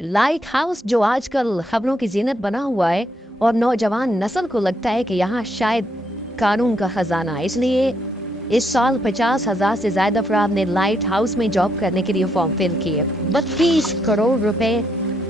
Light house जो आजकल खबरों की जीनत बना हुआ है और नौजवान नस्ल को लगता है कि यहाँ शायद कानून का खजाना है, इसलिए इस साल 50,000 से ज्यादा अफराद ने लाइट हाउस में जॉब करने के लिए फॉर्म फिल किए। 32 करोड़ रुपए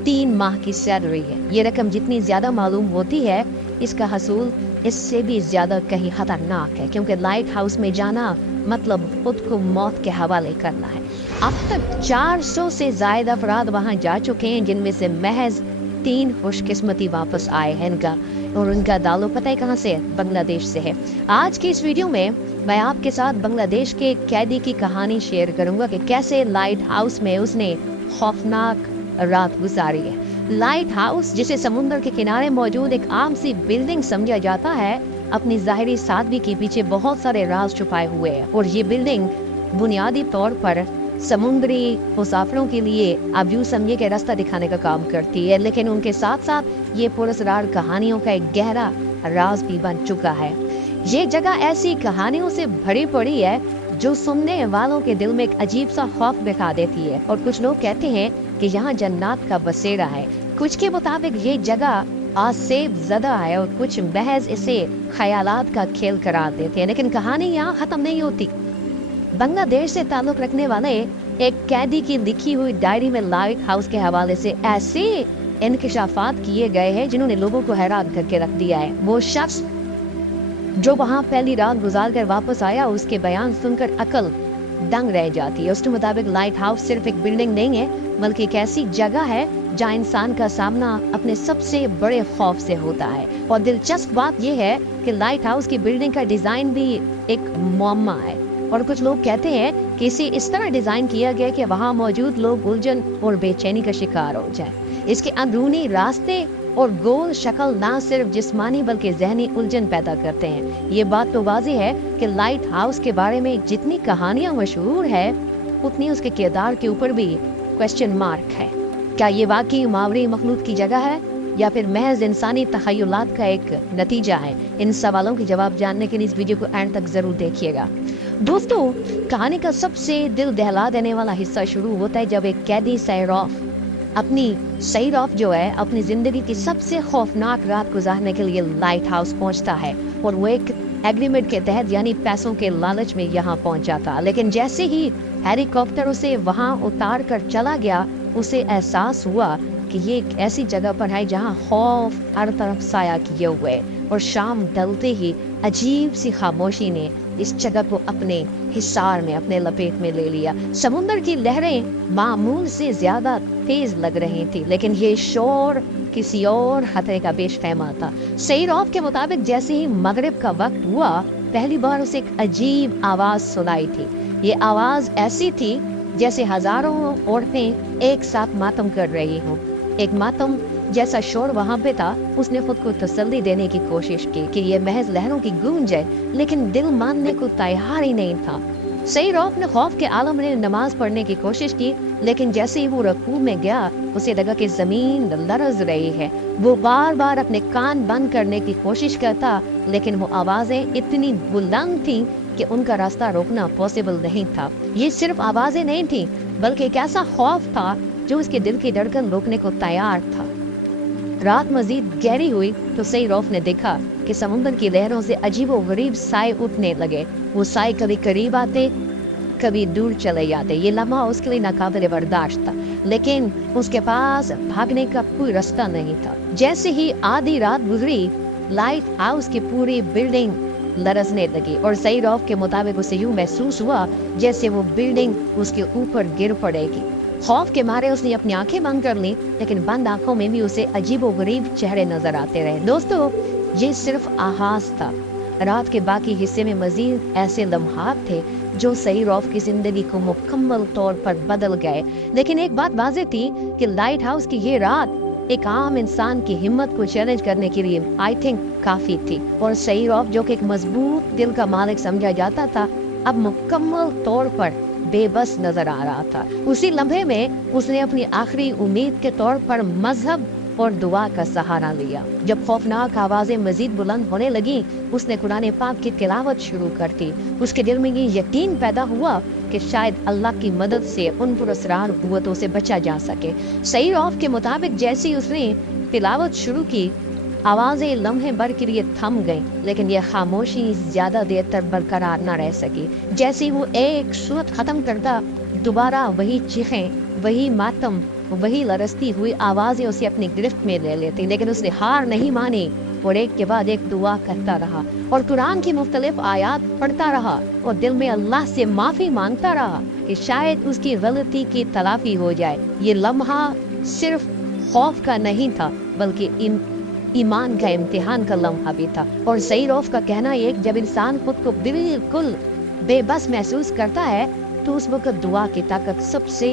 3 माह की सैलरी है। ये रकम जितनी ज्यादा मालूम होती है, इसका हसूल इससे भी ज्यादा कहीं खतरनाक है, क्योंकि लाइट हाउस में जाना मतलब खुद को मौत के हवाले करना है। अब तक 400 से ज्यादा अफराद वहां जा चुके हैं, जिनमें से महज 3 खुशकिस्मती वापस आए हैं और उनका दालो पता है कहाँ से है? बांग्लादेश से है। आज की इस वीडियो में मैं आपके साथ बांग्लादेश के एक कैदी की कहानी शेयर करूंगा कि कैसे लाइट हाउस में उसने खौफनाक रात गुजारी है। लाइट हाउस, जिसे समुद्र के किनारे मौजूद एक आम सी बिल्डिंग समझा जाता है, अपनी जाहिरी सादगी के पीछे बहुत सारे राज छुपाए हुए हैं। और ये बिल्डिंग बुनियादी तौर पर समुद्री मुसाफिरों के लिए आप यूं समझिए कि रास्ता दिखाने का काम करती है, लेकिन उनके साथ साथ ये पुरस्कार कहानियों का एक गहरा राज भी बन चुका है। ये जगह ऐसी कहानियों से भरी पड़ी है जो सुनने वालों के दिल में एक अजीब सा खौफ दिखा देती है। और कुछ लोग कहते हैं कि यहाँ जन्नत का बसेरा है। कुछ के मुताबिक ये जगह आसेब ज़दा है और कुछ महज इसे ख्यालात का खेल करार देते हैं। लेकिन कहानी यहाँ खत्म नहीं होती। बांग्लादेश से ताल्लुक रखने वाले एक कैदी की लिखी हुई डायरी में लाइट हाउस के हवाले से ऐसे इंकशाफात किए गए हैं जिन्होंने लोगों को हैरान करके रख दिया है। वो शख्स जो वहाँ पहली रात गुजार कर वापस आया, उसके बयान सुनकर अकल दंग रह जाती है। उसके मुताबिक लाइट हाउस सिर्फ एक बिल्डिंग नहीं है, बल्कि एक ऐसी जगह है जहाँ इंसान का सामना अपने सबसे बड़े खौफ से होता है। और दिलचस्प बात यह है कि लाइट हाउस की बिल्डिंग का डिजाइन भी एक मुअम्मा है। और कुछ लोग कहते हैं कि इसे इस तरह डिजाइन किया गया कि वहाँ मौजूद लोग उलझन और बेचैनी का शिकार हो जाए। इसके अंदरूनी रास्ते और गोल शक्ल ना सिर्फ जिस्मानी बल्कि जहनी उलझन पैदा करते हैं। ये बात तो वाज़ेह है कि लाइट हाउस के बारे में जितनी कहानियां मशहूर है, उतनी उसके किरदार के ऊपर भी क्वेश्चन मार्क है। क्या ये वाकई मावरी मखलूक की जगह है या फिर महज इंसानी तखय्युलात का एक नतीजा है? इन सवालों के जवाब जानने के लिए इस वीडियो को एंड तक जरूर देखिएगा। दोस्तों, कहानी का सबसे दिल दहला देने वाला हिस्सा शुरू होता है जब एक कैदी सैरॉफ जो है अपनी जिंदगी की सबसे खौफनाक रात गुजारने के लिए लाइट हाउस पहुंचता है। और वो एक एग्रीमेंट के तहत, यानी पैसों के लालच में यहाँ पहुंचा था। लेकिन जैसे ही हेलीकॉप्टर उसे वहाँ उतार कर चला गया, उसे एहसास हुआ कि ये एक ऐसी जगह पर है जहाँ खौफ हर तरफ साया किए हुए। और शाम ढलते ही अजीब सी खामोशी ने इस जगह को अपने हिसार में, अपने लपेट में ले लिया। समुद्र की लहरें मामूल से ज्यादा तेज लग रही थी, लेकिन ये शोर किसी और खतरे का पेश पैमा था। सैरॉफ के मुताबिक जैसे ही मगरिब का वक्त हुआ, पहली बार उसे एक अजीब आवाज सुनाई थी। ये आवाज ऐसी थी जैसे हजारों औरतें एक साथ मातम कर रही हों। एक मातम जैसा शोर वहाँ पे था। उसने खुद को तसल्ली देने की कोशिश की कि ये महज लहरों की गूंज है, लेकिन दिल मानने को तैयार ही नहीं था। सैरॉफ ने खौफ के आलम में नमाज पढ़ने की कोशिश की, लेकिन जैसे ही वो रकू में गया, उसे लगा कि जमीन लरज रही है। वो बार बार अपने कान बंद करने की कोशिश करता, लेकिन वो आवाजें इतनी बुलंद थीं कि उनका रास्ता रोकना पॉसिबल नहीं था। ये सिर्फ आवाजें नहीं थी, बल्कि एक ऐसा खौफ था जो उसके दिल की धड़कन रोकने को तैयार था। रात मजीद गहरी हुई तो सैरॉफ ने देखा कि समुद्र की लहरों से अजीबो गरीब साए उठने लगे। वो साए कभी करीब आते, कभी दूर चले जाते। ये लम्हा उसके लिए नाकाबिले बर्दाश्त था, लेकिन उसके पास भागने का कोई रास्ता नहीं था। जैसे ही आधी रात गुजरी, लाइट हाउस की पूरी बिल्डिंग लरजने लगी और सैरॉफ के मुताबिक उसे यूं महसूस हुआ जैसे वो बिल्डिंग उसके ऊपर गिर पड़ेगी। खौफ के मारे उसने अपनी आंखें बंद कर ली, लेकिन बंद आंखों में भी उसे अजीबोगरीब चेहरे नजर आते रहे। दोस्तों, ये सिर्फ आगाज था। रात के बाकी हिस्से में मजीद ऐसे लम्हात थे जो सैरॉफ की जिंदगी को मुकम्मल तौर पर बदल गए। लेकिन एक बात वाज़ेह थी कि लाइट हाउस की ये रात एक आम इंसान की हिम्मत को चैलेंज करने के लिए आई थिंक काफी थी। और सैरॉफ, जो कि एक मजबूत दिल का मालिक समझा जाता था, अब मुकम्मल तौर पर बेबस नजर आ रहा था। उसी लम्हे में उसने अपनी आखिरी उम्मीद के तौर पर मजहब और दुआ का सहारा लिया। जब खौफनाक आवाजें मजीद बुलंद होने लगी, उसने कुरान पाक की तिलावत शुरू कर दी। उसके दिल में ये यकीन पैदा हुआ कि शायद अल्लाह की मदद से उन पुरस्कार कुव्वतों से बचा जा सके। सही रौफ के मुताबिक जैसे ही उसने तिलावत शुरू की, आवाज़ें लम्हे भर के लिए थम गई, लेकिन यह खामोशी ज़्यादा देर तक बरकरार न रह सकी। जैसे ही वो एक सूरत ख़त्म करता, दोबारा वही चीखें, वही मातम, वही लरसती हुई आवाज़ें उसे अपनी गिरफ्त में ले लेती। लेकिन उसने हार नहीं मानी और एक के बाद एक दुआ करता रहा और कुरान की मुख्तलिफ आयात पढ़ता रहा और दिल में अल्लाह से माफ़ी मांगता रहा कि शायद उसकी गलती की तलाफी हो जाए। ये लम्हा सिर्फ खौफ का नहीं था, बल्कि ईमान का इम्तिहान का लम्हा भी था। और सही रौफ का कहना ये, जब इंसान खुद को बिल्कुल बेबस महसूस करता है तो उस वक्त दुआ की ताकत सबसे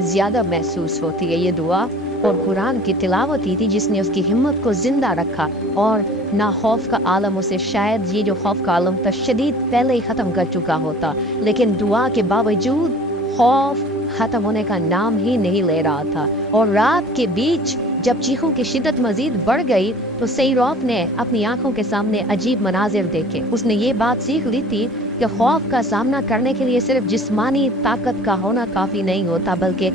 ज़्यादा महसूस होती है। ये दुआ और कुरान की तिलावत ही थी जिसने उसकी हिम्मत को जिंदा रखा और ना खौफ का आलम उसे, शायद ये जो खौफ का आलम था शदीद पहले ही ख़त्म कर चुका होता, लेकिन दुआ के बावजूद खौफ ख़त्म होने का नाम ही नहीं ले रहा था। और रात के बीच जब चीखों की शिद्दत मजीद बढ़ गई तो सही रौफ ने अपनी आंखों के सामने अजीब मनाजिर देखे। उसने ये बात सीख ली थी कि खौफ का सामना करने के लिए सिर्फ जिस्मानी ताकत का होना काफ़ी नहीं होता, बल्कि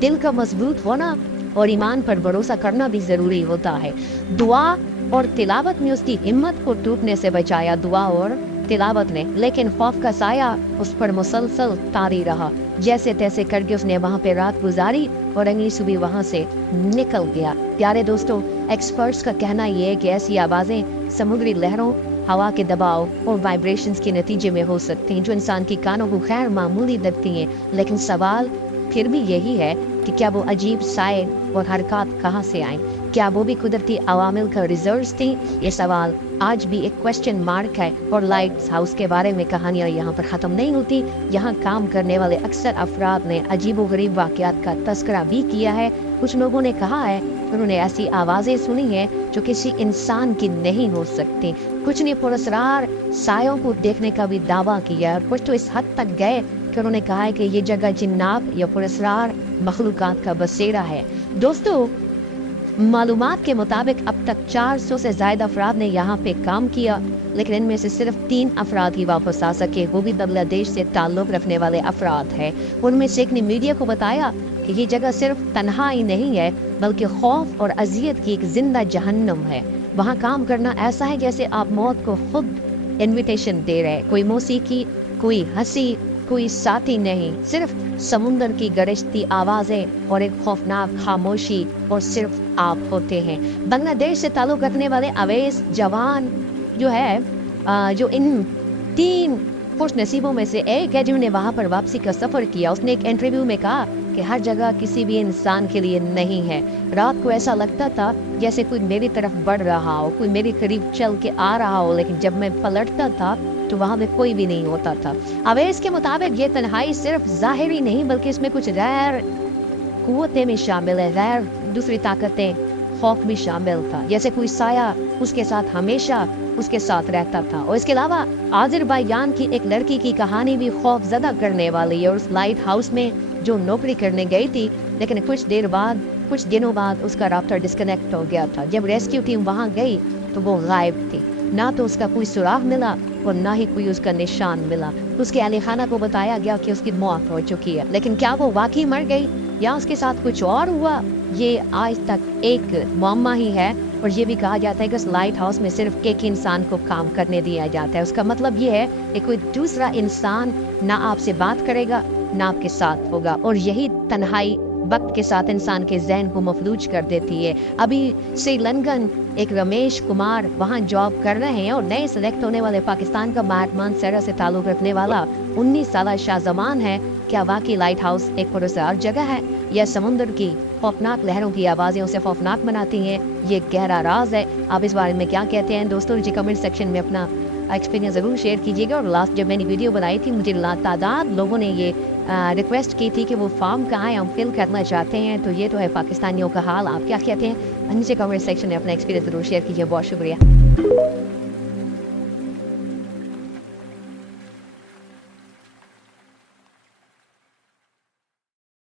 दिल का मजबूत होना और ईमान पर भरोसा करना भी ज़रूरी होता है। दुआ और तिलावत में उसकी हिम्मत को टूटने से बचाया, दुआ और तिलावत ने, लेकिन खौफ का साया उस पर मुसलसल तारी रहा। जैसे तैसे करके उसने वहाँ पे रात गुजारी और अगली सुबह वहाँ से निकल गया। प्यारे दोस्तों, एक्सपर्ट्स का कहना ये है कि ऐसी आवाज़ें समुद्री लहरों, हवा के दबाव और वाइब्रेशंस के नतीजे में हो सकती हैं जो इंसान की कानों को खैर मामूली लगती हैं, लेकिन सवाल फिर भी यही है कि क्या वो अजीब साए और हरकत कहाँ से आए? क्या वो भी कुदरती अवामिल का रिजल्ट थी? ये सवाल आज भी एक क्वेश्चन मार्क है। और लाइट्स हाउस के बारे में कहानियाँ यहाँ पर ख़त्म नहीं होती। यहाँ काम करने वाले अक्सर अफराद ने अजीब व गरीब वाक़यात का तस्करा भी किया है। कुछ लोगों ने कहा है उन्होंने ऐसी आवाज़ें सुनी हैं जो किसी इंसान की नहीं हो सकती। कुछ ने पुरस्कार सायों को देखने का भी दावा किया और कुछ तो इस हद तक गए कि उन्होंने कहा है कि ये जगह जिन्नात या पुरस्कार मखलूकात का बसेरा है। दोस्तों, मालूमात के मुताबिक अब तक 400 से ज़्यादा अफराद ने यहाँ पे काम किया, लेकिन इनमें से सिर्फ 3 अफराद ही वापस आ सके, वो भी बांग्लादेश से ताल्लुक़ रखने वाले अफराद हैं। उनमें से एक ने मीडिया को बताया कि ये जगह सिर्फ तन्हाई नहीं है, बल्कि खौफ और अजियत की एक जिंदा जहन्नम है। वहाँ काम करना ऐसा है जैसे आप मौत को खुद इन्विटेशन दे रहे। कोई मौसीकी, कोई हंसी, कोई साथी नहीं, सिर्फ समुंदर की गरजती आवाज़ें और एक खौफनाक खामोशी, और सिर्फ आप होते हैं। बांग्लादेश से ताल्लुक़ रखने वाले अवैस जवान जो है, जो इन 3 खुश नसीबों में से एक है जिन्होंने वहाँ पर वापसी का सफ़र किया, उसने एक इंटरव्यू में कहा कि हर जगह किसी भी इंसान के लिए नहीं है। रात को ऐसा लगता था जैसे कोई मेरी तरफ बढ़ रहा हो, कोई मेरे करीब चल के आ रहा हो, लेकिन जब मैं पलटता था तो वहाँ में कोई भी नहीं होता था। अवैस के मुताबिक ये तन्हाई सिर्फ ज़ाहिरी नहीं, बल्कि इसमें कुछ गैर कुव्वतें भी शामिल है, गैर दूसरी ताकतें, खौफ भी शामिल था। जैसे कोई साया उसके साथ हमेशा उसके साथ रहता था। और इसके अलावा आज़रबाईजान की एक लड़की की कहानी भी खौफ ज़दा करने वाली है। और उस लाइट हाउस में जो नौकरी करने गई थी, लेकिन कुछ दिनों बाद उसका राब्ता डिस्कनेक्ट हो गया था। जब रेस्क्यू टीम वहाँ गई तो वो गायब थी, ना तो उसका कोई सुराग मिला और ना ही कोई उसका निशान मिला। उसके अहले खाना को बताया गया कि उसकी मौत हो चुकी है, लेकिन क्या वो वाकई मर गई या उसके साथ कुछ और हुआ, ये आज तक एक मुअम्मा ही है। और ये भी कहा जाता है कि उस लाइट हाउस में सिर्फ एक इंसान को काम करने दिया जाता है। उसका मतलब ये है कि कोई दूसरा इंसान ना आपसे बात करेगा ना आपके साथ होगा। और यही तन्हाई वक्त के साथ इंसान के जहन को मफलूज कर देती है। अभी श्रीलंकन एक रमेश कुमार वहाँ जॉब कर रहे हैं और नए सेलेक्ट होने वाले पाकिस्तान का महमान सरा से ताल्लुक़ रखने वाला 19 साला शाहजमान है। क्या वाकई लाइट हाउस एक पुरस्कार जगह है या समुद्र की खौफनाक लहरों की आवाज़ें उसे खौफनाक बनाती हैं? ये गहरा राज है। आप इस बारे में क्या कहते हैं दोस्तों? जी कमेंट सेक्शन में अपना एक्सपीरियंस ज़रूर शेयर कीजिएगा। और लास्ट जब मैंने वीडियो बनाई थी, मुझे तादाद लोगों ने ये रिक्वेस्ट की थी कि वो फॉर्म कहाँ है, हम फिल करना चाहते हैं। तो ये तो है पाकिस्तानियों का हाल। आप क्या कहते हैं? नीचे कमेंट सेक्शन में अपना एक्सपीरियंस ज़रूर शेयर कीजिए। बहुत शुक्रिया।